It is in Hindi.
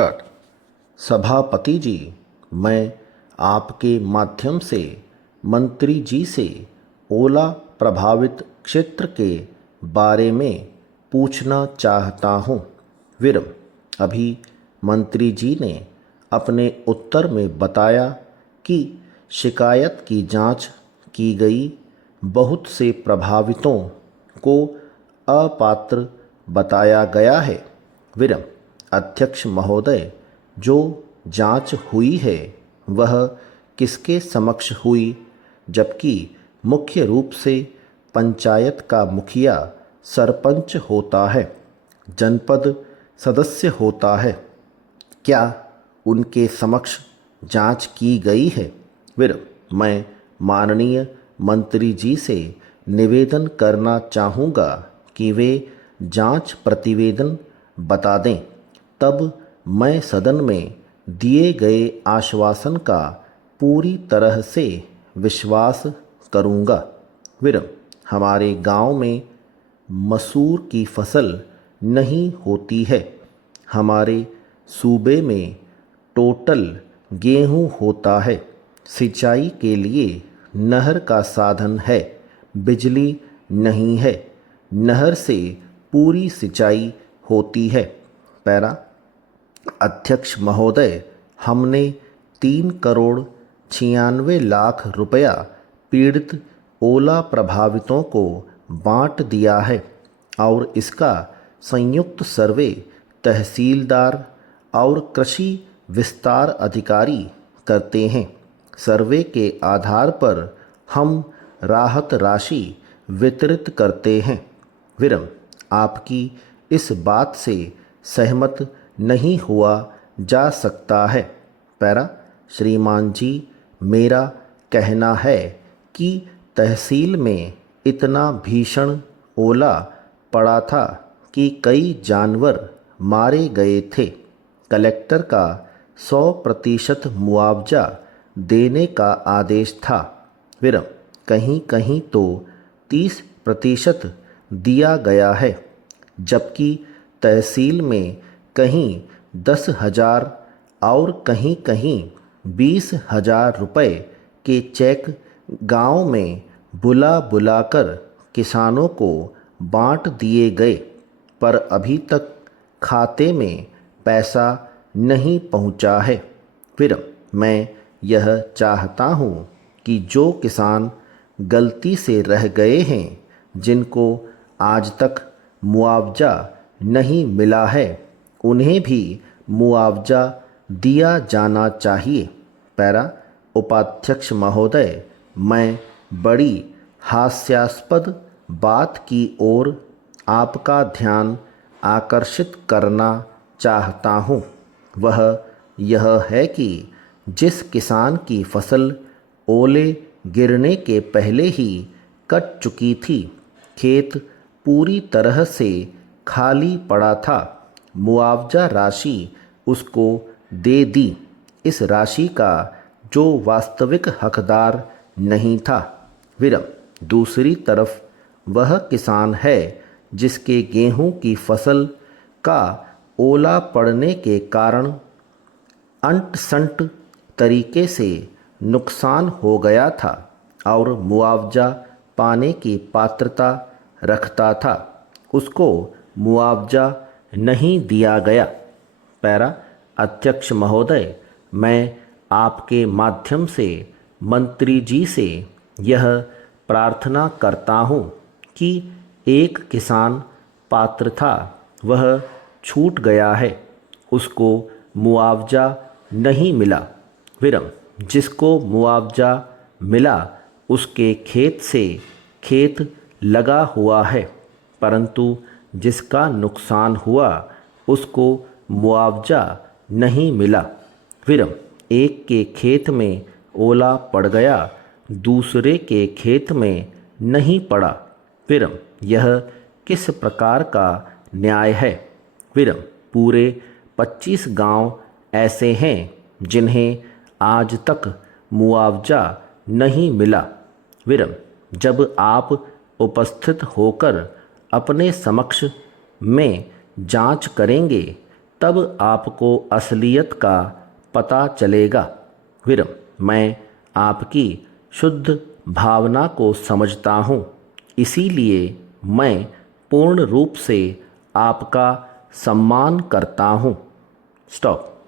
स्टार्ट। सभापति जी, मैं आपके माध्यम से मंत्री जी से ओला प्रभावित क्षेत्र के बारे में पूछना चाहता हूँ। विरम। अभी मंत्री जी ने अपने उत्तर में बताया कि शिकायत की जांच की गई, बहुत से प्रभावितों को अपात्र बताया गया है। विरम। अध्यक्ष महोदय, जो जांच हुई है वह किसके समक्ष हुई, जबकि मुख्य रूप से पंचायत का मुखिया सरपंच होता है, जनपद सदस्य होता है, क्या उनके समक्ष जांच की गई है? विरम। मैं माननीय मंत्री जी से निवेदन करना चाहूँगा कि वे जांच प्रतिवेदन बता दें, तब मैं सदन में दिए गए आश्वासन का पूरी तरह से विश्वास करूँगा। विरम। हमारे गांव में मसूर की फसल नहीं होती है। हमारे सूबे में टोटल गेहूं होता है। सिंचाई के लिए नहर का साधन है, बिजली नहीं है। नहर से पूरी सिंचाई होती है। पैरा। अध्यक्ष महोदय, हमने 3,96,00,000 रुपया पीड़ित ओला प्रभावितों को बांट दिया है और इसका संयुक्त सर्वे तहसीलदार और कृषि विस्तार अधिकारी करते हैं। सर्वे के आधार पर हम राहत राशि वितरित करते हैं। विरम। आपकी इस बात से सहमत नहीं हुआ जा सकता है। पैरा। श्रीमान जी, मेरा कहना है कि तहसील में इतना भीषण ओला पड़ा था कि कई जानवर मारे गए थे। कलेक्टर का 100% मुआवजा देने का आदेश था। विरम। कहीं कहीं तो 30% दिया गया है, जबकि तहसील में कहीं 10,000 और कहीं कहीं 20,000 रुपये के चेक गांव में बुला बुलाकर किसानों को बांट दिए गए, पर अभी तक खाते में पैसा नहीं पहुंचा है। विरम। मैं यह चाहता हूं कि जो किसान गलती से रह गए हैं, जिनको आज तक मुआवजा नहीं मिला है, उन्हें भी मुआवजा दिया जाना चाहिए। पैरा। उपाध्यक्ष महोदय, मैं बड़ी हास्यास्पद बात की ओर आपका ध्यान आकर्षित करना चाहता हूँ। वह यह है कि जिस किसान की फसल ओले गिरने के पहले ही कट चुकी थी, खेत पूरी तरह से खाली पड़ा था, मुआवजा राशि उसको दे दी। इस राशि का जो वास्तविक हकदार नहीं था। विरम। दूसरी तरफ वह किसान है जिसके गेहूं की फसल का ओला पड़ने के कारण अंट-संट तरीके से नुकसान हो गया था और मुआवजा पाने की पात्रता रखता था, उसको मुआवजा नहीं दिया गया। पैरा। अध्यक्ष महोदय, मैं आपके माध्यम से मंत्री जी से यह प्रार्थना करता हूँ कि एक किसान पात्र था, वह छूट गया है, उसको मुआवजा नहीं मिला। विरम। जिसको मुआवजा मिला उसके खेत से खेत लगा हुआ है, परंतु जिसका नुकसान हुआ उसको मुआवजा नहीं मिला। विरम। एक के खेत में ओला पड़ गया, दूसरे के खेत में नहीं पड़ा। विरम। यह किस प्रकार का न्याय है? विरम। पूरे 25 गांव ऐसे हैं जिन्हें आज तक मुआवजा नहीं मिला। विरम। जब आप उपस्थित होकर अपने समक्ष में जांच करेंगे तब आपको असलियत का पता चलेगा। विरम, मैं आपकी शुद्ध भावना को समझता हूँ, इसीलिए मैं पूर्ण रूप से आपका सम्मान करता हूँ। स्टॉप।